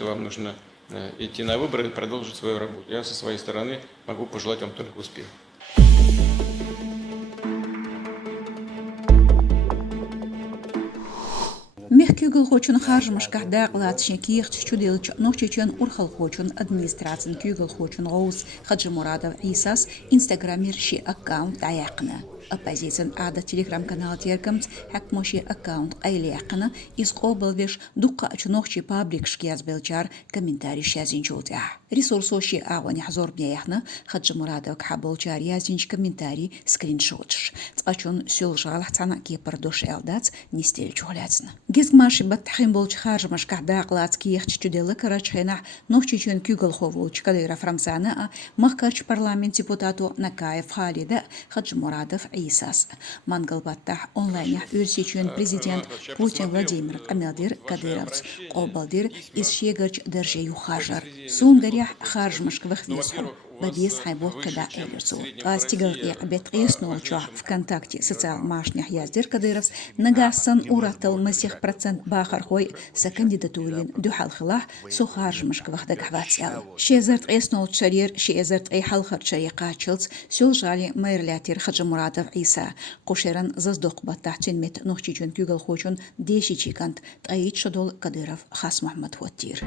Вам нужно идти на выборы и продолжить свою работу. Я со своей стороны могу пожелать вам только успеха. Мехкюгл хочун харжмаш кахда гладшин ких чудилч нохчичен урхал хочун администрацин кюгл хочун роуз хаджи Мурадов Исас инстаграмир ши аккаунт аяқна. Оппозицион ада телеграм-канал теркамц хакмоши аккаунт айлияқна из қобылвеш дукка ачнохчи паблик шкиаз белчар комментарий шазинчултя. Ресурсоши авани хазор бняяхна хаджи Мурадов кхаболчар язинч комментарий скриншотш. Цачун сюлжал цана кепар дош элдац нестель чухляцна. Гизмаши баттахин болч харжмаш кахда гладски яхч чудела карачхена нохчичен кюгл ховолч кадыра фрамсана махкач парламент депутату Накаев Халида Хаджи Мурадов Исас. Мангалбаттах онлайн үрсичен президент Путин Владимир Амелдир Кадыровц Обалдир из Шегарч Держи Юхажар. Сундаря харжмаш квахвесху. Бадис хайбох када элерцу. Астигал и обет яснолчо ВКонтакте социал машнях яздир Кадыровц нагасан уратал масих процент бахархой со кандидатурин духалхлах сухаржмаш квахда гвацял. Шезерт яснол чарьер шезерт ай халхар чарьяка чилц сюлжали майрлятир Хаджи Мурадов Иса. Кушеран заздох баттахтин мет нохчичун кюгал хочун дешичикант таит шадол Кадыров Хас Мухаммад Хуаттир.